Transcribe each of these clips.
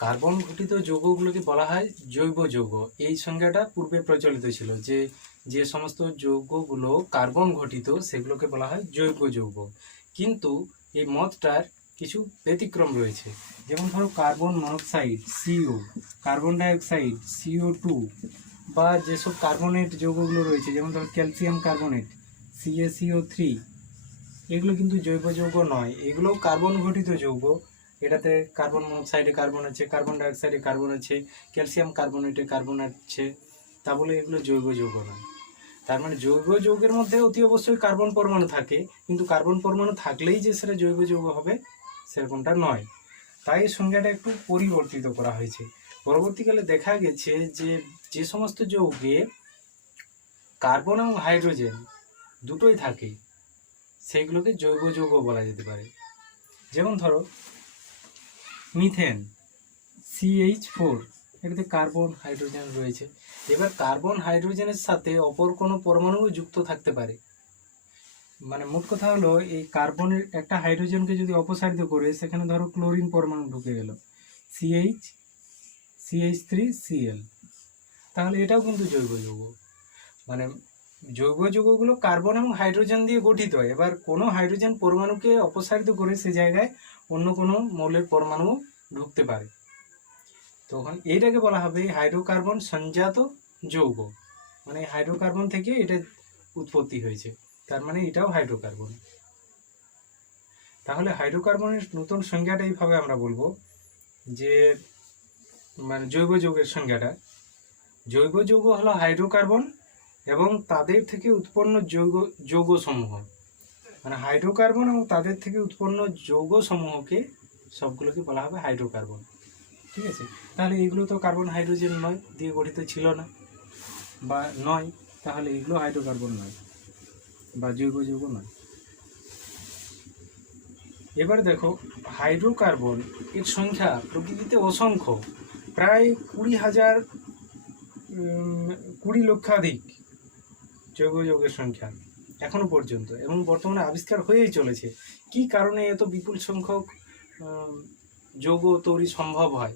Carbon ঘটিত যৌগগুলোকে বলা হয় জৈব যৌগ। এই সংজ্ঞাটা পূর্বে প্রচলিত ছিল যে যে সমস্ত যৌগগুলো কার্বন ঘটিত সেগুলোকে বলা হয় জৈব যৌগ। কিন্তু এই মতটার কিছু ব্যতিক্রম রয়েছে। যেমন ধরো carbon monoxide C O, carbon dioxide CO2, বা যেসব কার্বনেট যৌগগুলো রয়েছে যেমন ধরো ক্যালসিয়াম কার্বনেট CaCO3, এগুলো কিন্তু জৈব যৌগ নয়, এগুলোও কার্বন ঘটিত যৌগ। এটাতে কার্বন মনোক্সাইডে কার্বন আছে, কার্বন ডাইঅক্সাইডে কার্বন আছে, ক্যালসিয়াম কার্বনেটে কার্বন আছে, তা বলে এগুলো জৈব যৌগ নয়। তার মানে জৈব যৌগের মধ্যে অতি অবশ্যই কার্বন পরমাণু থাকে, কিন্তু কার্বন পরমাণু থাকলেই যে সেটা জৈব যৌগ হবে সেরকমটা নয়। তাই এই সংজ্ঞাটা একটু পরিবর্তিত করা হয়েছে। পরবর্তীকালে দেখা গেছে যে যে সমস্ত যৌগে কার্বন এবং হাইড্রোজেন দুটোই থাকে সেইগুলোকে জৈব যৌগ বলা যেতে পারে। যেমন ধরো মিথেন CH4, এটাতে কার্বন হাইড্রোজেন রয়েছে। এবার কার্বন হাইড্রোজেনের সাথে অপর কোনো পরমাণু যুক্ত থাকতে পারে। মানে মোট কথা হলো এই কার্বনের একটা হাইড্রোজেনকে যদি অপসারিত করে সেখানে ধরো ক্লোরিন পরমাণু ঢুকে গেল CH3Cl, তাহলে এটাও কিন্তু জৈব যৌগ। মানে জৈব যৌগগুলো কার্বন এবং হাইড্রোজেন দিয়ে গঠিত। এবার কোনো হাইড্রোজেন পরমাণুকে অপসারিত করে সে জায়গায় অন্য কোনো মৌলের পরমাণু ঢুকতে পারে, তখন এইটাকে বলা হবে হাইড্রোকার্বন সংজাত যৌগ। মানে হাইড্রোকার্বন থেকে এটা উৎপত্তি হয়েছে, তার মানে এটাও হাইড্রোকার্বন। তাহলে হাইড্রোকার্বনের নতুন সংজ্ঞাটা এইভাবে আমরা বলবো যে মানে জৈব যৌগের সংজ্ঞাটা, জৈব যৌগ হলো হাইড্রোকার্বন এবং তাদের থেকে উৎপন্ন যৌগসমূহ। মানে হাইড্রোকার্বন এবং তাদের থেকে উৎপন্ন যৌগসমূহকে সবগুলোকে বলা হবে হাইড্রোকার্বন। ঠিক আছে, তাহলে এগুলো তো কার্বন হাইড্রোজেন নয় দিয়ে গঠিত ছিল না বা নয়, তাহলে এগুলো হাইড্রোকার্বন নয় বা জৈব যৌগ নয়। এবার দেখো হাইড্রোকার্বন এর সংখ্যা প্রকৃতিতে অসংখ্য, প্রায় 20 লক্ষাধিক জৈব যৌগের সংখ্যা এখনো পর্যন্ত, এবং বর্তমানে আবিষ্কার হয়েই চলেছে। কি কারণে এত বিপুল সংখ্যক যৌগ তৈরি সম্ভব হয়?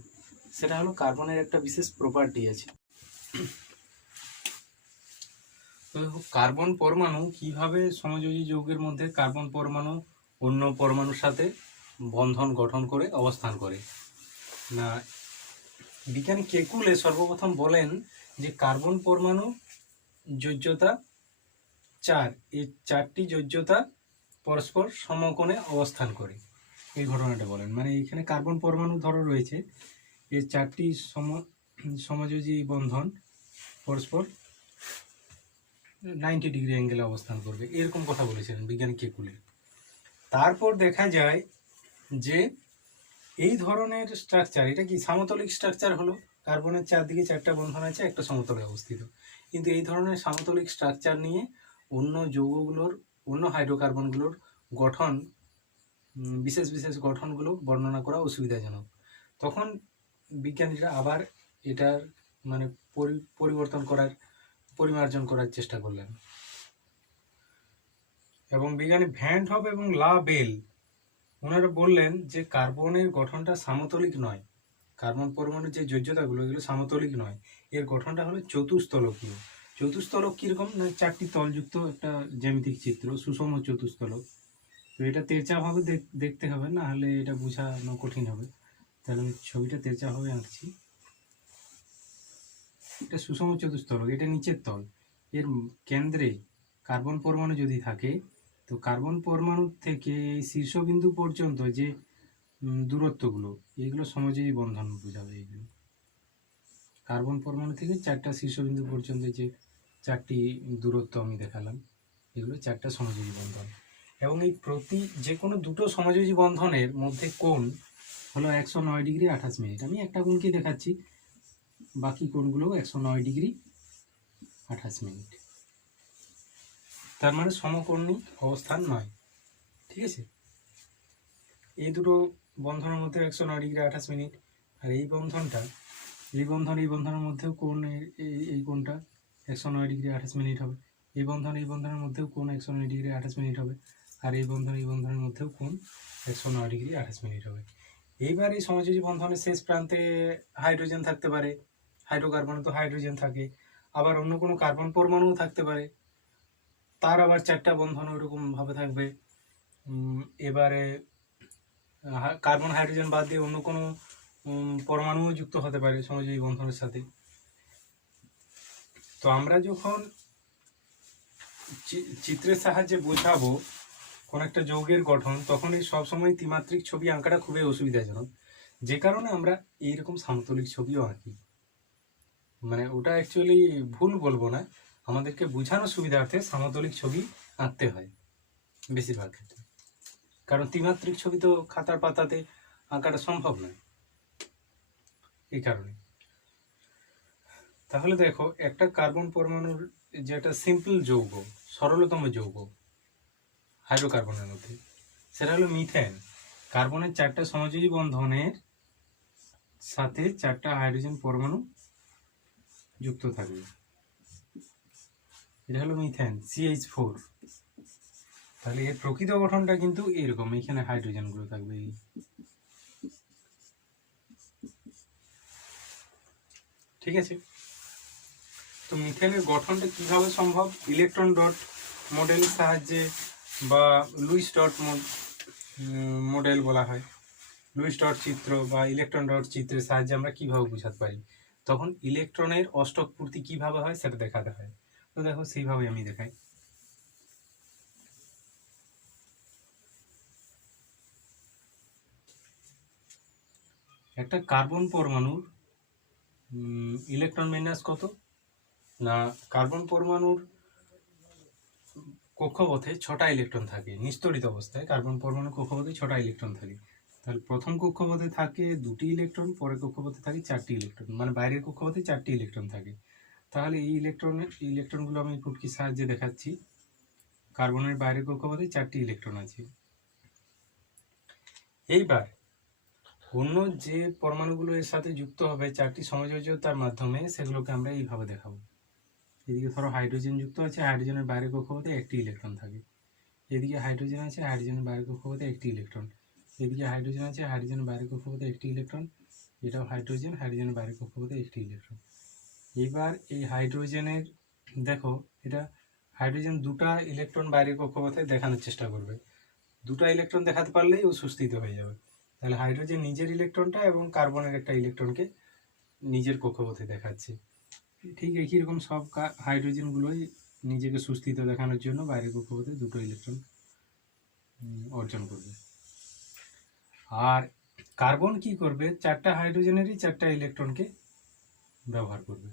সেটা হলো কার্বনের একটা বিশেষ প্রপার্টি আছে। তো কার্বন পরমাণু কিভাবে সমযোজী যৌগের মধ্যে কার্বন পরমাণু অন্য পরমাণুর সাথে বন্ধন গঠন করে অবস্থান করে না, বিজ্ঞানী কেকুলে সর্বপ্রথম বলেন যে কার্বন পরমাণু যোজ্যতা 4, এই 4টি যোজ্যতা পরস্পর সমকোণে অবস্থান করে, এই ঘটনাটা বলেন। মানে এখানে কার্বন পরমাণু ধরো রয়েছে, এই 4টি সমযোজী বন্ধন পরস্পর 90 ডিগ্রি অ্যাঙ্গেলে অবস্থান করবে, এরকম কথা বলেছিলেন বিজ্ঞানী কেকুলে। তারপর দেখা যায় যে এই ধরনের স্ট্রাকচার, এটা কি সমতলিক স্ট্রাকচার হলো, কার্বনের চারদিকে 4টা বন্ধন আছে, একটা সমতলে অবস্থিত। কিন্তু এই ধরনের সমতলিক স্ট্রাকচার নিয়ে অন্য যৌগগুলোর, অন্য হাইড্রোকার্বনগুলোর গঠন, বিশেষ বিশেষ গঠনগুলো বর্ণনা করা অসুবিধাজনক। তখন বিজ্ঞানীরা আবার এটার মানে পরিবর্তন করার, পরিমার্জন করার চেষ্টা করলেন। এবং বিজ্ঞানী ভ্যান হব এবং লা বেল ওনারা বললেন যে কার্বনের গঠনটা সামতলিক নয়, কার্বন পরমাণুর যে যোজ্যতাগুলো এগুলো সামতলিক নয়, এর গঠনটা হলো চতুস্তলকীয়। চতুস্তলক কীরকম না, 4টি তলযুক্ত একটা জ্যামিতিক চিত্র, সুষম চতুস্তলক। তো এটা তেরচাভাবে দেখতে হবে, না হলে এটা বোঝানো কঠিন হবে। তাহলে আমি ছবিটা তেরচাভাবে আঁকছি। এটা সুষম চতুস্তলক, এটা নিচের তল, এর কেন্দ্রে কার্বন পরমাণু যদি থাকে তো কার্বন পরমাণু থেকে এই শীর্ষবিন্দু পর্যন্ত যে দূরত্বগুলো, এগুলো সমযোজী বন্ধন বোঝাবে। এগুলো কার্বন পরমাণু থেকে 4টা শীর্ষবিন্দু পর্যন্ত যে 4টি দূরত্ব আমি দেখালাম, এগুলো 4টা সমযোজী বন্ধন। এবং এই প্রতি যে কোনো দুটো সমযোজী বন্ধনের মধ্যে কোণ হলো 109 ডিগ্রি 28 মিনিট। আমি একটা কোণকে দেখাচ্ছি, বাকি কোণগুলো 109 ডিগ্রি 28 মিনিট। তার মানে সমকর্ণিক অবস্থান নয়। ঠিক আছে, এই দুটো বন্ধনের মধ্যে 109 ডিগ্রি 28 মিনিট, আর এই বন্ধনটা, এই বন্ধনের মধ্যেও কোণ, এই কোণটা 109 ডিগ্রি 28 মিনিট হবে। এই বন্ধনের মধ্যেও কোণ 109 ডিগ্রি 28 মিনিট হবে, আর এই বন্ধনের মধ্যেও কোণ 109 ডিগ্রি 28 মিনিট হবে। এইবার এই সমযোজী বন্ধনের শেষ প্রান্তে হাইড্রোজেন থাকতে পারে, হাইড্রোকার্বনে তো হাইড্রোজেন থাকে, আবার অন্য কোনো কার্বন পরমাণুও থাকতে পারে, তার আবার 4টা বন্ধন ওরকম ভাবে থাকবে। এবারে কার্বন হাইড্রোজেন বাদ দিয়ে অন্য কোনো পরমাণুও যুক্ত হতে পারে সমযোজী বন্ধনের সাথে। তো আমরা যখন চিত্রের সাহায্যে বোঝাবো কোন একটা যৌগের গঠন, তখন এই সবসময় ত্রিমাত্রিক ছবি আঁকাটা খুবই অসুবিধাজনক, যে কারণে আমরা এইরকম সামতলিক ছবিও আঁকি। মানে ওটা অ্যাকচুয়ালি ভুল বলবো না, আমাদেরকে বোঝানোর সুবিধার্থে সমতলিক ছবি আঁকতে হয় বেশিরভাগ ক্ষেত্রে, কারণ ত্রিমাত্রিক ছবি তো খাতার পাতাতে আঁকাটা সম্ভব নয়, এই কারণে। তাহলে দেখো, একটা কার্বন পরমাণুর যেটা সিম্পল যৌগ, সরলতম যৌগ হাইড্রোকার্বনের মধ্যে, সেটা হলো মিথেন। কার্বনের 4টা সমযোজী বন্ধনের সাথে 4টা হাইড্রোজেন পরমাণু যুক্ত থাকবে, এটা হলো মিথেন, CH4। তাহলে এর প্রকৃত গঠনটা কিন্তু এরকম, এখানে হাইড্রোজেন গুলো থাকবে। ঠিক আছে, তো মিথেনের গঠনটা কিভাবে সম্ভব? ইলেকট্রন ডট মডেলের সাহায্যে, বা লুইস ডট মডেল বলা হয়, লুইস ডট চিত্র বা ইলেকট্রন ডট চিত্রের সাহায্যে আমরা কিভাবে বোঝাতে পারি, তখন ইলেকট্রনের অষ্টক পূর্তি কিভাবে হয় সেটা দেখাতে হয়। তো দেখো, সেইভাবে আমি দেখাই। একটা কার্বন পরমাণুর ইলেকট্রন বিন্যাস কত না, কার্বন পরমাণুর কক্ষপথে 6টা ইলেকট্রন থাকে। নিস্তড়িত অবস্থায় কার্বন পরমাণুর কক্ষপথে 6টা ইলেকট্রন থাকে। তাহলে প্রথম কক্ষপথে থাকে 2টি ইলেকট্রন, পরের কক্ষপথে থাকে 4টি ইলেকট্রন, মানে বাইরের কক্ষপথে 4টি ইলেকট্রন থাকে। তাহলে এই ইলেকট্রনগুলো আমি ফুটকির সাহায্যে দেখাচ্ছি। কার্বনের বাইরের কক্ষপথে 4টি ইলেকট্রন আছে। এইবার অন্য যে পরমাণুগুলো এর সাথে যুক্ত হবে 4টি সমযোজতার মাধ্যমে, সেগুলোকে আমরা এইভাবে দেখাবো। এদিকে ধরো হাইড্রোজেন যুক্ত আছে, হাইড্রোজেনের বাইরের কক্ষপথে 1টি ইলেকট্রন থাকে। এদিকে হাইড্রোজেন আছে, হাইড্রোজেনের বাইরের কক্ষপথে 1টি ইলেকট্রন। এদিকে হাইড্রোজেন আছে, হাইড্রোজেনের বাইরের কক্ষপথে 1টি ইলেকট্রন। এটাও হাইড্রোজেন, হাইড্রোজেনের বাইরের কক্ষপথে 1টি ইলেকট্রন। এবার এই হাইড্রোজেনের দেখো, এটা হাইড্রোজেন 2টা ইলেকট্রন বাইরের কক্ষপথে দেখানোর চেষ্টা করবে। 2টা ইলেকট্রন দেখাতে পারলেই ও সুস্থিত হয়ে যাবে। তাহলে হাইড্রোজেন নিজের ইলেকট্রনটা এবং কার্বনের একটা ইলেকট্রনকে নিজের কক্ষপথে দেখাচ্ছে। ঠিক একই রকম সব হাইড্রোজেনগুলোই নিজেকে সুস্থিত দেখানোর জন্য বাইরের কক্ষপথে 2টো ইলেকট্রন অর্জন করবে। আর কার্বন কি করবে? 4টা হাইড্রোজেনেরই 4টা ইলেকট্রনকে ব্যবহার করবে।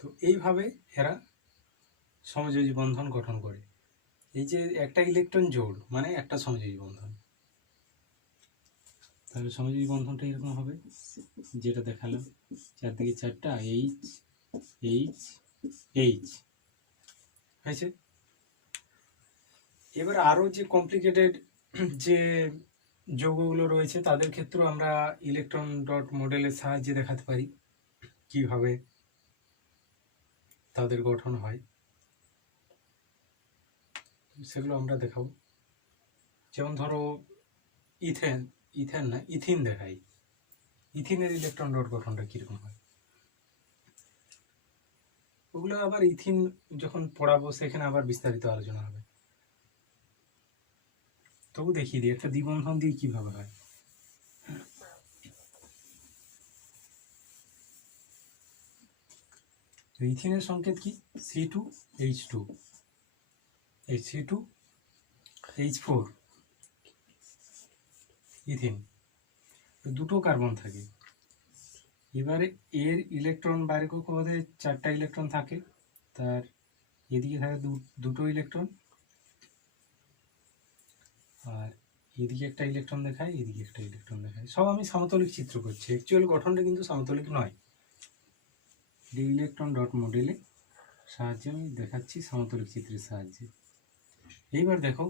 তো এইভাবে এরা সমযোজী বন্ধন গঠন করে। এই যে একটা ইলেকট্রন জোড় মানে একটা সমযোজী বন্ধন। তাহলে সমযোজী বন্ধনটা এরকম হবে, যেটা দেখালাম, চারদিকে 4টা এইচ এইচ এইচ হয়েছে। এবার আরো যে কমপ্লিকেটেড যে যৌগগুলো রয়েছে তাদের ক্ষেত্রেও আমরা ইলেকট্রন ডট মডেলের সাহায্যে দেখাতে পারি কিভাবে তাদের গঠন হয়, সেগুলো আমরা দেখাবো। যেমন ধরো ইথিন দেখাই, ইথিনের ইলেকট্রন ডট গঠনটা কিরকম হয়, ওগুলো আবার ইথিন যখন পড়াবো সেখানে আবার বিস্তারিত আলোচনা হবে। তবু দেখিয়ে দিই একটা দ্বিবন্ধন দিয়ে কিভাবে হয়। তো ইথিনের সংকেত কি? C2H2, এই C2H4 ইথিন, দুটো কার্বন থাকে। এবারে এর ইলেকট্রন বাইরে কক্ষপথে 4টা ইলেকট্রন থাকে, তার এদিকে থাকে দুটো ইলেকট্রন, আর এদিকে একটা ইলেকট্রন দেখায়, এদিকে একটা ইলেকট্রন দেখায়। সব আমি সমতলিক চিত্র করছি, অ্যাকচুয়াল গঠনটা কিন্তু সমতলিক নয়। ইলেকট্রন ডট মডেলে সাহায্যে আমি দেখাচ্ছি সমতলিক চিত্রের সাহায্যে। এইবার দেখো,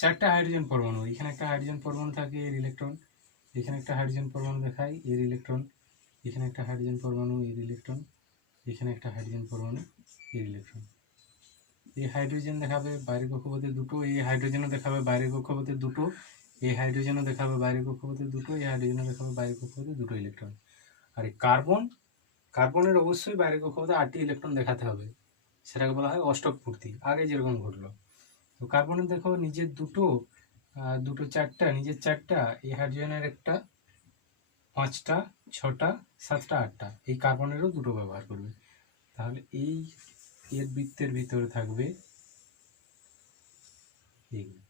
4টা হাইড্রোজেন পরমাণু, এখানে একটা হাইড্রোজেন পরমাণু থাকে, এর ইলেকট্রন, এখানে একটা হাইড্রোজেন পরমাণু দেখায়, এর ইলেকট্রন, এখানে একটা হাইড্রোজেন পরমাণু, এর ইলেকট্রন, এখানে একটা হাইড্রোজেন পরমাণু, এর ইলেকট্রন। এই হাইড্রোজেন দেখাবে বাইরের কক্ষপথে দুটো, এই হাইড্রোজেনও দেখাবে বাইরের কক্ষপথে দুটো, এই হাইড্রোজেনও দেখাবে বাইরের কক্ষপথে দুটো, এই হাইড্রোজেনও দেখাবে বাইরের কক্ষপথে দুটো ইলেকট্রন। আর এই কার্বনের অবশ্যই বাইরের কক্ষপথে 8টি ইলেকট্রন দেখাতে হবে, সেটাকে বলা হয় অষ্টক পূর্তি, আগে যেরকম ঘটলো। তো কার্বনের দেখো নিজের দুটো, দুটো চারটা, নিজের চারটা, এই হাইড্রোজেনের একটা, 5টা, 6টা, 7টা, 8টা, এই কার্বনেরও দুটো ব্যবহার করবে। তাহলে এই এর বৃত্তের ভিতরে থাকবে এইগুলো।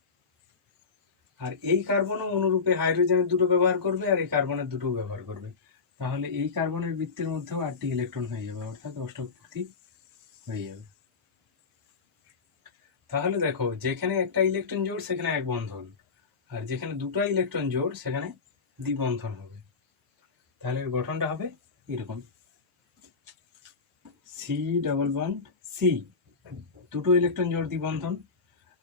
আর এই কার্বনও অনুরূপে হাইড্রোজেনের দুটো ব্যবহার করবে আর এই কার্বনের দুটো ব্যবহার করবে। তাহলে এই কার্বনের বৃত্তের মধ্যেও 8টি ইলেকট্রন হয়ে যাবে, অর্থাৎ অষ্টক পূর্তি হয়ে যাবে। তাহলে দেখো যেখানে একটা ইলেকট্রন জোড় সেখানে এক বন্ধন, আর যেখানে দুটো ইলেকট্রন জোড় সেখানে দ্বিবন্ধন হবে। তাহলে এর গঠনটা হবে এরকম, সি ডবল বন্ড সি, দুটো ইলেকট্রন জোড় দ্বিবন্ধন।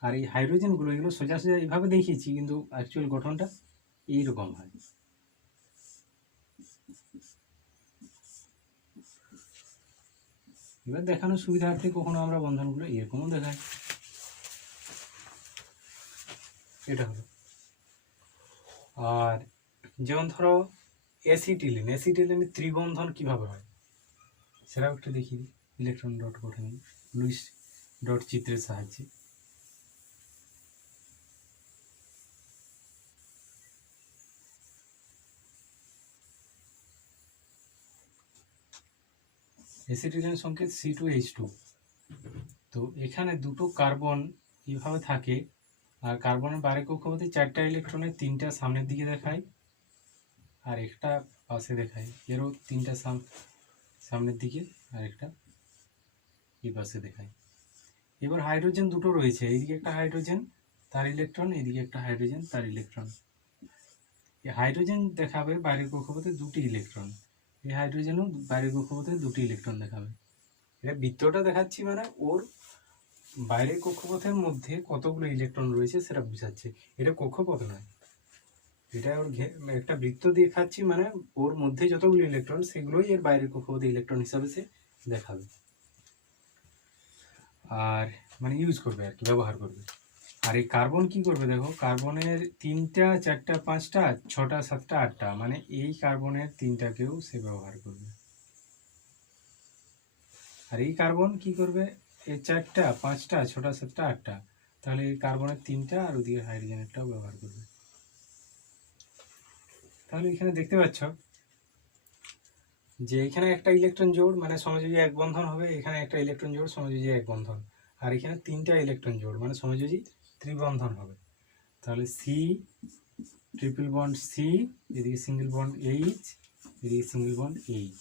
আর এই হাইড্রোজেনগুলো এগুলো সোজা সোজা এইভাবে দেখিয়েছি, কিন্তু অ্যাকচুয়াল গঠনটা এইরকম হয়। এবার দেখানোর সুবিধার্থে কখনো আমরা বন্ধনগুলো এরকমও দেখাই। এটা হলো। আর যেমন ধরো অ্যাসিটিলিনের ত্রিবন্ধন কিভাবে হয় সেটাও একটু দেখি, ইলেকট্রন ডট গঠনে লুইস ডট চিত্রের সাহায্যে। অ্যাসিটিলিন সংকেত C2H2। তো এখানে দুটো কার্বন এইভাবে থাকে, আর কার্বনের বাইরের কক্ষপথে 4টা ইলেকট্রনের 3টা সামনের দিকে দেখায় আর একটা পাশে দেখায়, এরও 3টা সামনের দিকে আর একটা এই পাশে দেখায়। এবার হাইড্রোজেন দুটো রয়েছে, এইদিকে একটা হাইড্রোজেন তার ইলেকট্রন, এইদিকে একটা হাইড্রোজেন তার ইলেকট্রন। এই হাইড্রোজেন দেখাবে বাইরের কক্ষপথে 2টি ইলেকট্রন, এই হাইড্রোজেনও বাইরের কক্ষপথে 2টি ইলেকট্রন দেখাবে। এটা বৃত্তটা দেখাচ্ছি মানে ওর বাইরের কক্ষপথের মধ্যে কতগুলো ইলেকট্রন রয়েছে সেটা বোঝাচ্ছে, এটা কক্ষপথ নয়, এটা ওর একটা বৃত্ত দেখাচ্ছি মানে ওর মধ্যে যতগুলো ইলেকট্রন সেগুলোই এর বাইরের কক্ষপথে ইলেকট্রন হিসাবে সে দেখাবে, আর মানে ইউজ করবে আর কি, ব্যবহার করবে। আর এই কার্বন কি করবে দেখো, কার্বনের 3টা, 4টা, 5টা, 6টা, 7টা, 8টা, মানে এই কার্বনের 3টাকেও সে ব্যবহার করবে। আর এই কার্বন কি করবে, এই 4টা, 5টা, 6টা, 7টা, 8টা, তাহলে এই কার্বনের 3টা আর ওদিকে হাইড্রোজেনেরটাও ব্যবহার করবে। তাহলে এখানে দেখতে পাচ্ছ যে এখানে একটা ইলেকট্রন জোড় মানে সমযোজী এক বন্ধন হবে, এখানে একটা ইলেকট্রন জোড় সমযোজী এক বন্ধন, আর এখানে 3টা ইলেকট্রন জোড় মানে সমযোজী ত্রিবন্ধন হবে। তাহলে সি ট্রিপল বন্ড সি, এদিকে সিঙ্গেল বন্ড এইচ, এদিকে সিঙ্গেল বন্ড এইচ,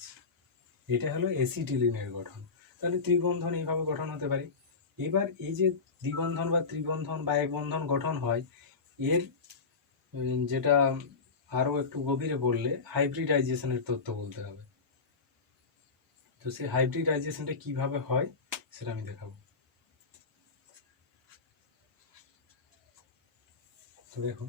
এটা হলো অ্যাসিটিলিনের গঠন। তাহলে ত্রিবন্ধন এইভাবে গঠন হতে পারে। এবার এই যে দ্বিবন্ধন বা ত্রিবন্ধন বা এক বন্ধন গঠন হয়, এর যেটা আরও একটু গভীরে বললে হাইব্রিডাইজেশনের তথ্য বলতে হবে। তো সেই হাইব্রিডাইজেশনটা কিভাবে হয় সেটা আমি দেখাবো। তো দেখো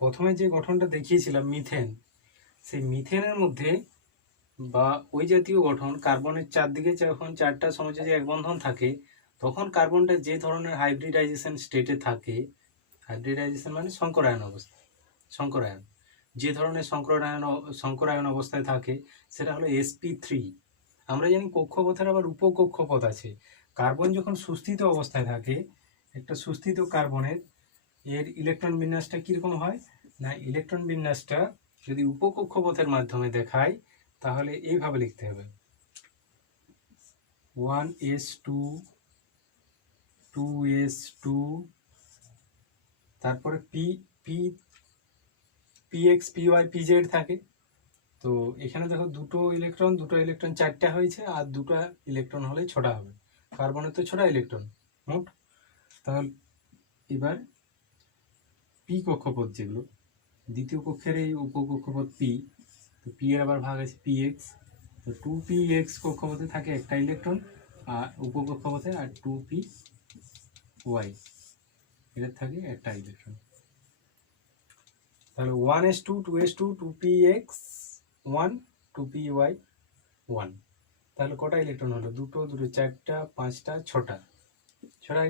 প্রথমে যে গঠনটা দেখিয়েছিলাম মিথেন, সেই মিথেনের মধ্যে বা ওই জাতীয় গঠন কার্বনের চারদিকে যখন 4টা সমযোজী এক বন্ধন থাকে তখন কার্বনটা যে ধরনের হাইব্রিডাইজেশন স্টেটে থাকে, হাইব্রিডাইজেশন মানে সংকরায়ন অবস্থা, সংকরায়ন, যে ধরনের সংকরায়ন অবস্থায় থাকে সেটা হলো sp3। আমরা জানি কক্ষপথের আবার উপকক্ষপথ আছে। কার্বন যখন সুস্থিত অবস্থায় থাকে, একটা সুস্থিত কার্বনের এর ইলেকট্রন বিন্যাসটা কীরকম হয় না, ইলেকট্রন বিন্যাসটা যদি উপকক্ষপথের মাধ্যমে দেখায় তাহলে এইভাবে লিখতে হবে 1s2 2s2, তারপরে px py pz থাকে। তো এখানে দেখো দুটো ইলেকট্রন 4টা হয়েছে, আর দুটো ইলেকট্রন হলে 6টা হবে, কার্বনের তো 6টা ইলেকট্রন মোট। তাহলে এবার পি কক্ষপথ যেগুলো দ্বিতীয় কক্ষের এই উপকক্ষপথ পি, তো পি এর আবার ভাগ আছে পি এক্স, তো 2px কক্ষপথে থাকে একটা ইলেকট্রন আর উপকক্ষপথে, আর 2py এটার থাকে একটা ইলেকট্রন। তাহলে 1s2 2s2 2px 1 2py 1, তাহলে কটা ইলেকট্রন হলো? দুটো দুটো চারটা পাঁচটা ছটা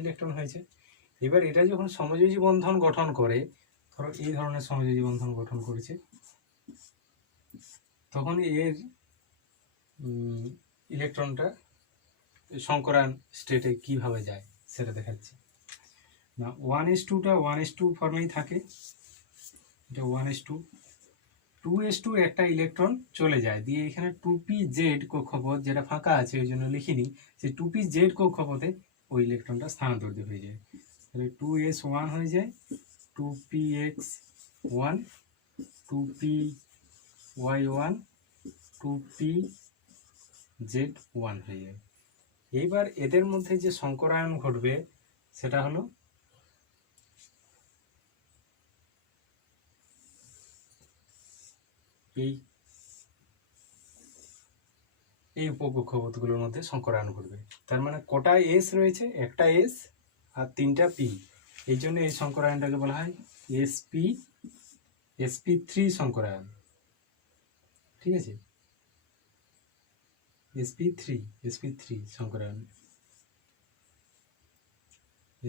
ইলেকট্রন হয়েছে। এবার এটা যখন সমযোজী বন্ধন গঠন করে, ধরো এই ধরনের সমযোজী বন্ধন গঠন করেছে, তখন এর ইলেকট্রনটা সংকরায়ন স্টেটে কিভাবে যায় সেটা দেখাচ্ছি। না 1s2টা 1s2 ফর্মেই থাকে, এটা 1s2, 2s2 একটা ইলেকট্রন চলে যায়, দিয়ে এখানে 2pz কক্ষপথ যেটা ফাঁকা আছে ওই জন্য লিখিনি, সেই 2pz কক্ষপথে ওই ইলেকট্রনটা স্থানান্তরিত হয়ে যায়। তাহলে 2s1 হয়ে যায় 2px1 2py1 2pz1 হয়ে যায়। এইবার এদের মধ্যে যে সংকরায়ন ঘটবে সেটা হলো এই উপকক্ষপথগুলোর মধ্যে সংকরায়ন ঘটবে। তার মানে কটা এস রয়েছে? একটা এস আর তিনটা পি, এই জন্য এই সংকরায়নটাকে বলা হয় sp3 সংকরায়ন। ঠিক আছে, sp3 সংকরায়ন,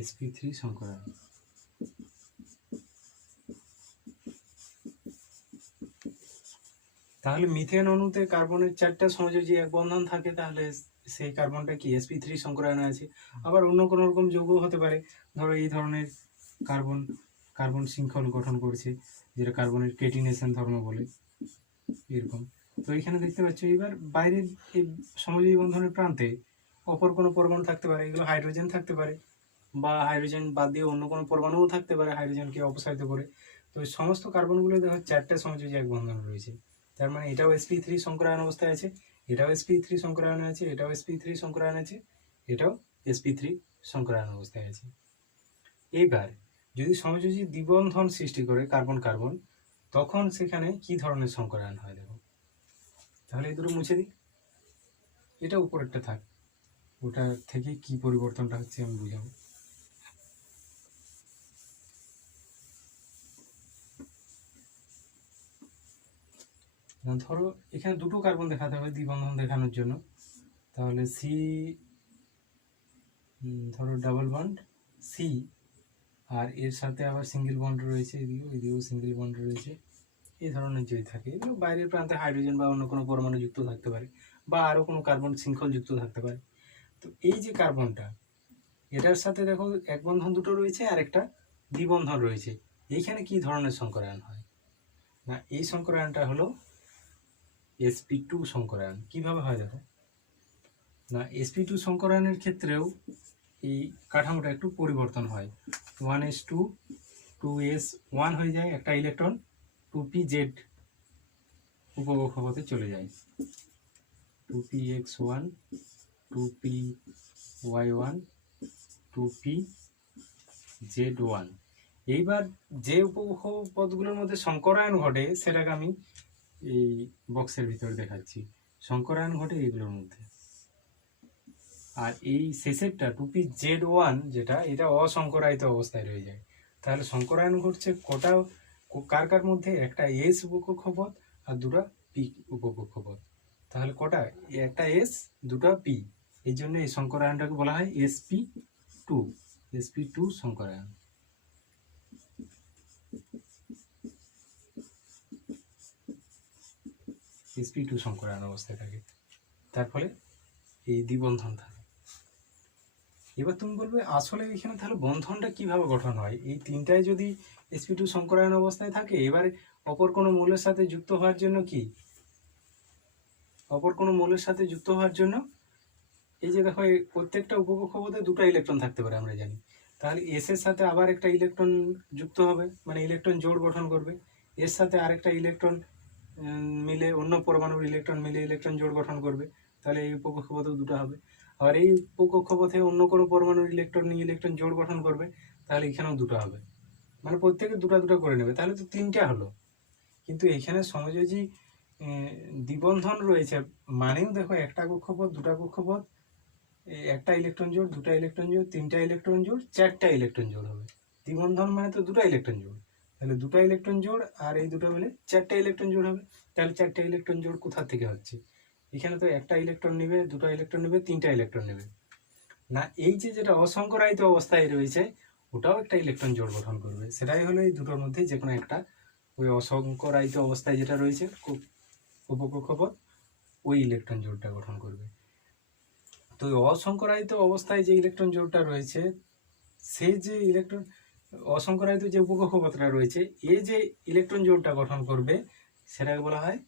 sp3 সংকরায়ন। তাহলে মিথেন অণুতে কার্বনের 4টা সমযোজী এক বন্ধন থাকে, তাহলে সেই কার্বনটা কি sp3 সংকরায়নে আছে। আবার অন্য কোনো রকম যৌগ হতে পারে, ধরো এই ধরনের কার্বন শৃঙ্খল গঠন করছে, যেটা কার্বনের কেটিনেশন ধর্ম বলে, এরকম। তো এখানে দেখতে পাচ্ছ এবার বাইরের এই সমযোজী বন্ধনের প্রান্তে অপর কোনো পরমাণু থাকতে পারে, এগুলো হাইড্রোজেন থাকতে পারে, বা হাইড্রোজেন বাদ দিয়ে অন্য কোনো পরমাণুও থাকতে পারে হাইড্রোজেনকে অপসারিত করে। তো এই সমস্ত কার্বনগুলো দেখো 4টা সমযোজী এক বন্ধন রয়েছে, তার মানে এটাও sp3 সংকরায়ন অবস্থায় আছে, এটাও sp3 সংকরায়ন আছে, এটাও sp3 সংকরায়ন আছে, এটাও sp3 সংকরায়ন অবস্থায় আছে। এইবার যদি সমযোজী দ্বিবন্ধন সৃষ্টি করে কার্বন কার্বন, তখন সেখানে কি ধরনের সংকরায়ন হয় দেখো। তাহলে এই দুটো মুছে দিই, এটা উপরেরটা থাক, ওটা থেকে কি পরিবর্তনটা হচ্ছে আমি বুঝাবো। ধরো এখানে দুটো কার্বন দেখাতে হবে দ্বিবন্ধন দেখানোর জন্য, তাহলে সি, ধরো ডাবল বন্ড সি, আর এর সাথে আবার সিঙ্গেল বন্ড রয়েছে, এদিকেও সিঙ্গেল বন্ড রয়েছে, এই ধরনের যদি থাকে, এগুলো বাইরের প্রান্তে হাইড্রোজেন বা অন্য কোনো পরমাণু যুক্ত থাকতে পারে, বা আরও কোনো কার্বন শৃঙ্খল যুক্ত থাকতে পারে। তো এই যে কার্বনটা, এটার সাথে দেখো এক বন্ধন দুটো রয়েছে আর একটা দ্বিবন্ধন রয়েছে, এইখানে কি ধরনের সংকরায়ন হয়? না এই সংকরায়নটা হলো sp2 সংকরায়ন। কিভাবে হয় দেখো, না sp2 সংকরায়নের ক্ষেত্রেও এই কাঠামোটা একটু পরিবর্তন হয়, 1s2 2s1 হয়ে যায় একটা ইলেকট্রন, 2pz উপকক্ষপথে চলে যায়, 2px1 2py1 2pz1। এইবার যে উপকক্ষপথগুলোর মধ্যে সংকরায়ন ঘটে সেটাকে আমি এই বক্সের ভিতরে দেখাচ্ছি। সংকরায়ন ঘটে এইগুলোর মধ্যে, আর এই শেষেরটা 2pz1 যেটা, এটা অসংকরায়িত অবস্থায় রয়ে যায়। তাহলে সংকরায়ন ঘটছে কোটা কার কার মধ্যে? একটা এস উপকক্ষপথ আর দুটা পি উপকক্ষপথ। তাহলে কটা? একটা এস দুটা পি, এই জন্য এই সংকরায়নটাকে বলা হয় sp2 সংকরায়ন। sp2 সংকরায়ন অবস্থায় থাকে, তার ফলে এই দ্বিবন্ধন থাকে। এবার তুমি বলবে আসলে এখানে তাহলে বন্ধনটা কিভাবে গঠন হয়? এই তিনটায় যদি sp2 সংকরায়ন অবস্থায় থাকে, এবারে অপর কোনো মৌলের সাথে যুক্ত হওয়ার জন্য এই যে দেখো এই প্রত্যেকটা উপকক্ষপথে দুটো ইলেকট্রন থাকতে পারে আমরা জানি, তাহলে এস এর সাথে আবার একটা ইলেকট্রন যুক্ত হবে, মানে ইলেকট্রন জোড় গঠন করবে, এর সাথে আরেকটা ইলেকট্রন মিলে অন্য পরমাণুর ইলেকট্রন মিলে ইলেকট্রন জোড় গঠন করবে, তাহলে এই উপকক্ষপথেও দুটো হবে। আবার এই উপকক্ষপথে অন্য কোনো পরমাণুর ইলেকট্রন জোড় গঠন করবে, তাহলে এখানেও দুটো হবে, মানে প্রত্যেকে দুটো করে নেবে, তাহলে তো তিনটা হলো। কিন্তু এখানে সমযোজী দ্বিবন্ধন রয়েছে, মানেও দেখো একটা কক্ষপথ, দুটা কক্ষপথ, একটা ইলেকট্রন জোড়, দুটা ইলেকট্রন জোড়, তিনটা ইলেকট্রন জোড়, চারটা ইলেকট্রন জোড় হবে। দ্বিবন্ধন মানে তো দুটা ইলেকট্রন জোড়, তাহলে দুটা ইলেকট্রন জোড় আর এই দুটো মিলে চারটা ইলেকট্রন জোড় হবে। তাহলে চারটা ইলেকট্রন জোড় কোথা থেকে হচ্ছে? এখানে তো একটা ইলেকট্রন নেবে, দুটো ইলেকট্রন নেবে, তিনটা ইলেকট্রন নেবে না, এই যে যেটা অসংকরায়িত অবস্থায় রয়েছে ওটাও একটা ইলেকট্রন জোড় গঠন করবে। সেটাই হলো এই দুটোর মধ্যে যে কোনো একটা, ওই অসংকরায়িত অবস্থায় যেটা রয়েছে উপকক্ষপথ, ওই ইলেকট্রন জোড়টা গঠন করবে। তো ওই অসংকরায়িত অবস্থায় যে ইলেকট্রন জোড়টা রয়েছে, সেই যে ইলেকট্রন অসংকরায়িত যে উপকক্ষপথটা রয়েছে, এই যে ইলেকট্রন জোড়টা গঠন করবে সেটাকে বলা হয়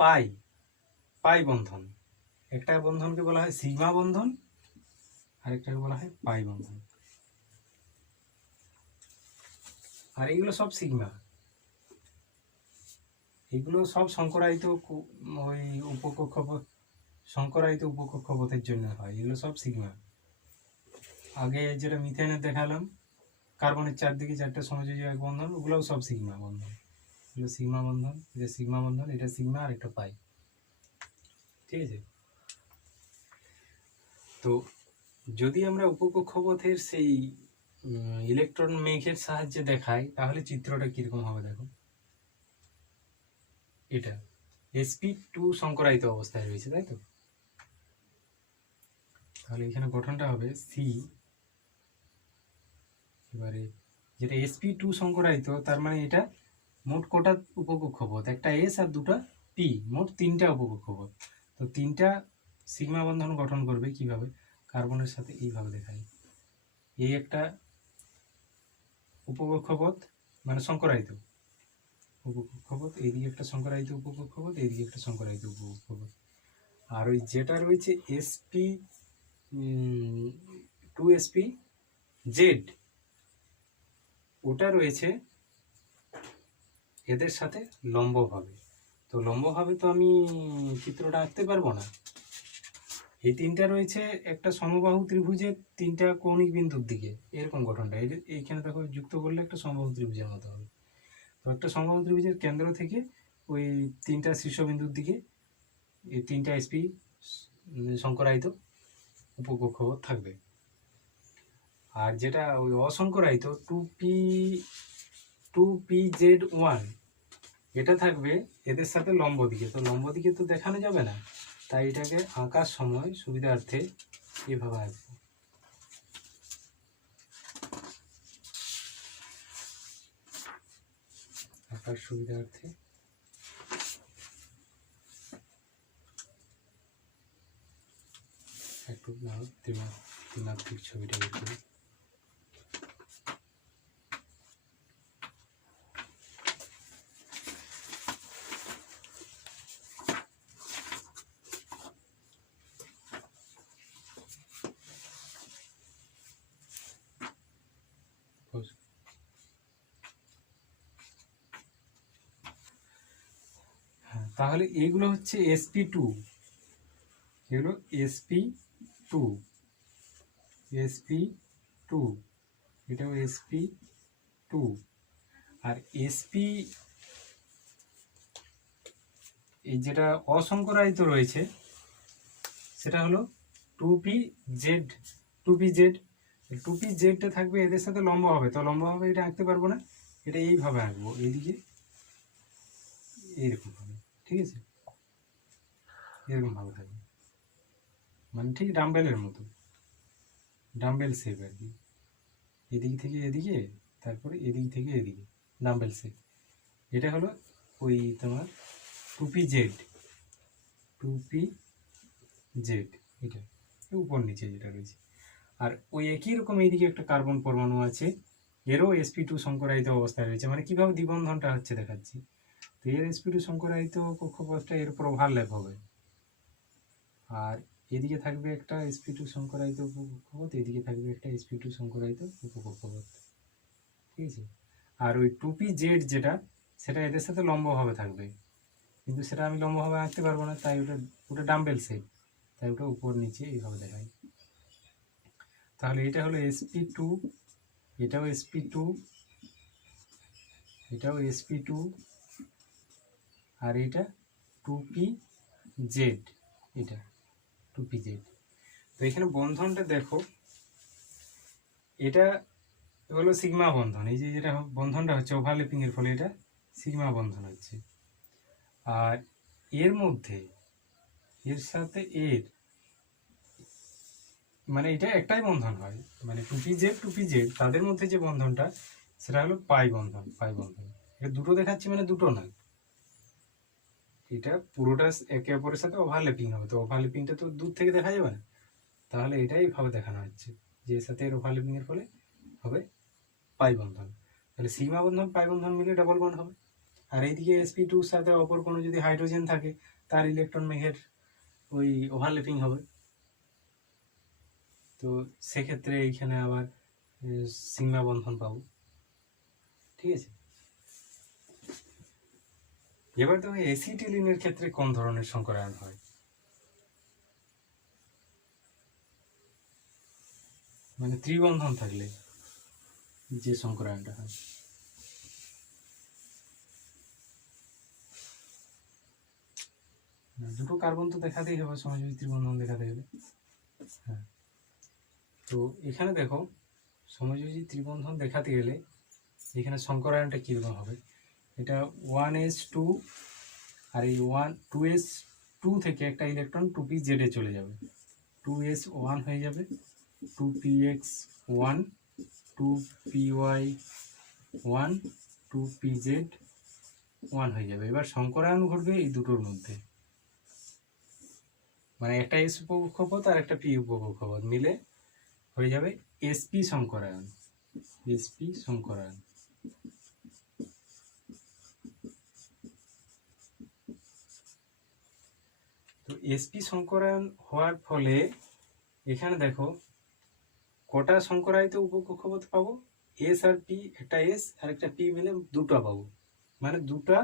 পাই পাই বন্ধন। একটা বন্ধনকে বলা হয় সিগমা বন্ধন, আরেকটাকে বলা হয় পাই বন্ধন। আর এইগুলো সব সিগমা, এগুলো সব সংকরায়িত ওই উপকক্ষপথ, সংকরায়িত উপকক্ষপথের জন্য হয়, এগুলো সব সিগমা। আগে যেটা মিথেনের দেখালাম, কার্বনের চারদিকে চারটে সমযোজী এক বন্ধন, ওগুলোও সব সিগমা বন্ধন। এগুলো সিগমা বন্ধন, এটা সিগমা বন্ধন, এটা সিগমা আর একটা পাই। ঠিক আছে? তো যদি আমরা উপকক্ষপথের সেই ইলেকট্রন মেঘের সাহায্যে দেখাই, তাহলে চিত্রটা কিরকম হবে দেখো। এটা sp2 সংকরায়িত অবস্থায় রয়েছে, তাই তো? তাহলে এখানে গঠনটা হবে সি, এবারে যেটা sp2 সংকরায়িত, তার মানে এটা মোট কটা উপকক্ষপথ? একটা এস আর দুটা পি, মোট তিনটা উপকক্ষপথ। তো তিনটা সিগমা বন্ধন গঠন করবে কিভাবে? কার্বনের সাথে এইভাবে দেখাই, এই একটা উপকক্ষপথ মানে সংকরায়িত উপকক্ষপথ, এইদিকে একটা সংকরায়িত উপকক্ষপথ, এইদিকে একটা সংকরায়িত উপকক্ষপথ। আর ওই যেটা রয়েছে এসপি 2sp জেড, ওটা রয়েছে এদের সাথে লম্বভাবে। তো লম্বভাবে তো আমি চিত্রটা আঁকতে পারবো না। এই তিনটা রয়েছে একটা সমবাহু ত্রিভুজের তিনটা কৌণিক বিন্দুর দিকে, এরকম গঠনটা। এইখানে দেখো যুক্ত করলে একটা সমবাহু ত্রিভুজের মতো হবে। তো একটা সমবাহু ত্রিভুজের কেন্দ্র থেকে ওই তিনটা শীর্ষবিন্দুর দিকে এই তিনটা এসপি সংকরায়িত উপকক্ষপথ থাকবে। আর যেটা ওই অসংকরায়িত 2pz1, এটা থাকবে এদের সাথে লম্ব দিকে। তো লম্ব দিকে তো দেখানো যাবে না, তাই এটাকে আঁকার সময় সুবিধার্থে এভাবে আঁকবো। আঁকার সুবিধার্থে একটু ত্রিমাত্রিক ছবিটা বের করি। হ্যাঁ, তাহলে এইগুলো হচ্ছে sp2, এগুলো sp2, sp2, এটাও sp2। আর sp এই যেটা অসংকরায়িত রয়েছে সেটা হলো 2pz, 2pzটা থাকবে এদের সাথে লম্ব হবে। তো লম্ব হবে, এটা আঁকতে পারবো না, এটা এইভাবে আঁকবো, এইদিকে এইরকম হবে। ঠিক আছে? এরকম ভাবে থাকবে, মানে ঠিক ডাম্বেলের মতো, ডাম্বেল শেপ আর কি। এদিক থেকে এদিকে, তারপরে এদিক থেকে এদিকে, ডাম্বেল শেপ। এটা হলো ওই তোমার 2pz, 2pz, এটা উপর নিচে যেটা রয়েছে। আর ওই একই রকম এইদিকে একটা কার্বন পরমাণু আছে, এরও sp2 সংকরায়িত অবস্থায় রয়েছে। মানে কিভাবে দ্বিবন্ধনটা হচ্ছে দেখাচ্ছি। তো এর sp2 সংকরায়িত কক্ষপথটা এর উপর ওভারল্যাপ হবে, আর এদিকে থাকবে একটা sp2 সংকরায়িত উপকক্ষপথ, এদিকে থাকবে একটা sp2 সংকরায়িত উপকক্ষপথ। ঠিক আছে? আর ওই 2pz যেটা, সেটা এদের সাথে লম্বভাবে থাকবে, কিন্তু সেটা আমি লম্বভাবে আঁকতে পারবো না, তাই ওটা ডাম্বেল শেপ, তাই ওটা উপর নিচে এইভাবে দেখায়। তাহলে এটা হলো sp2, এটাও sp2, এটাও sp2 আর এটা 2pz, এটা 2pz। তো এখানে বন্ধনটা দেখো, এটা হলো সিগমা বন্ধন। এই যে যেটা বন্ধনটা হচ্ছে ওভারল্যাপিং এর ফলে এটা সিগমা বন্ধন হচ্ছে। আর এর মধ্যে এর সাথে এর মানে এটা একটাই বন্ধন হয়, মানে 2pz তাদের মধ্যে যে বন্ধনটা সেটা হলো পাই বন্ধন। পাই বন্ধন এটা দুটো দেখাচ্ছি, মানে দুটো নয়, এটা পুরোটা একে অপরের সাথে ওভারল্যাপিং হবে। তো ওভারল্যাপিংটা তো দূর থেকে দেখা যাবে না, তাহলে এটাই ভাবে দেখানো হচ্ছে যে এর সাথে এর ওভারল্যাপিং এর ফলে হবে পাই বন্ধন। তাহলে সিগমা বন্ধন পাই বন্ধন মিলে ডাবল বন্ড হবে। আর এইদিকে sp2 এর সাথে অপর কোনো যদি হাইড্রোজেন থাকে তার ইলেকট্রন মেঘের ওই ওভারল্যাপিং হবে। তো সেক্ষেত্রে এইখানে আবার সিগমা বন্ধন পাবো। ঠিক আছে, এবার দেখো অ্যাসিটিলিনের ক্ষেত্রে কোন ধরনের সংকরায়ন হয়। মানে ত্রিবন্ধন থাকলে যে সংকরায়নটা হয়। দুটো কার্বন তো দেখাতেই হবে সমযোজী ত্রিবন্ধন দেখাতে গেলে। হ্যাঁ, তো এখানে দেখো সমযোজী ত্রিবন্ধন দেখাতে গেলে এখানে সংকরায়নটা কীরকম হবে। এটা 1s2 আর এই 2s2 থেকে একটা ইলেকট্রন 2pz এ চলে যাবে, 2s1 হয়ে যাবে, 2px1, 2py1, 2pz1 হয়ে যাবে। এবার সংকরায়ন ঘটবে এই দুটোর মধ্যে, মানে একটা এস উপকক্ষপথ আর একটা পি উপকক্ষপথ মিলে হয়ে যাবে sp সংকরায়ন। sp সংকরায়ন। তো sp সংকরায়ন হওয়ার ফলে এখানে দেখো কটা সংকরায়িত উপকক্ষপথ পাবো, এস আর পি, একটা এস আর একটা পি মিলে দুটো পাবো, মানে দুটা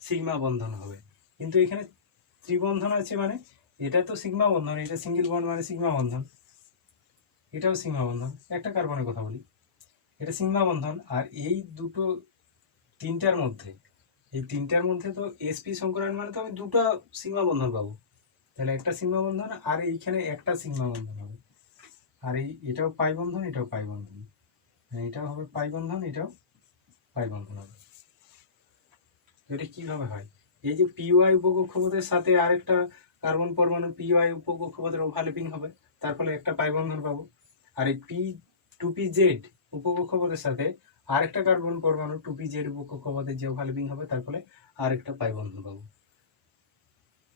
সিগমা বন্ধন হবে। কিন্তু এখানে ত্রিবন্ধন আছে, মানে এটা তো সিগমা বন্ধন, এটা সিঙ্গেল বন্ড মানে সিগমা বন্ধন, এটাও সিগমা বন্ধন। একটা কার্বনের কথা বলি, এটা সিগমা বন্ধন। আর এই দুটো তিনটার মধ্যে, এই তিনটার মধ্যে তো sp সংকরায়ন মানে তো আমি দুটো সিগমা বন্ধন পাবো। তাহলে একটা সিগমা বন্ধন আর এইখানে একটা সিগমা বন্ধন হবে। আর এই এটাও পাই বন্ধন, এটাও পাই বন্ধন, এটাও হবে পাই বন্ধন, এটাও পাই বন্ধন হবে। তো এটা কিভাবে হয়, এই যে py উপকক্ষপথের সাথে আরেকটা কার্বন পরমাণু py উপকক্ষপথের ওভারল্যাপিং হবে, তার ফলে একটা পাই বন্ধন পাবো। আর এই p2pz উপকক্ষপথের সাথে আরেকটা কার্বন পরমাণু 2pz উপকক্ষপথের যে ওভারল্যাপিং হবে তার ফলে আরেকটা পাই বন্ধন পাবো।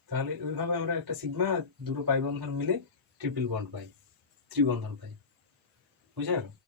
তাহলে ওইভাবে আমরা একটা সিগমা দুটো পাই বন্ধন মিলে ট্রিপল বন্ড পাই, ত্রিবন্ধন পাই। বুঝা গেল?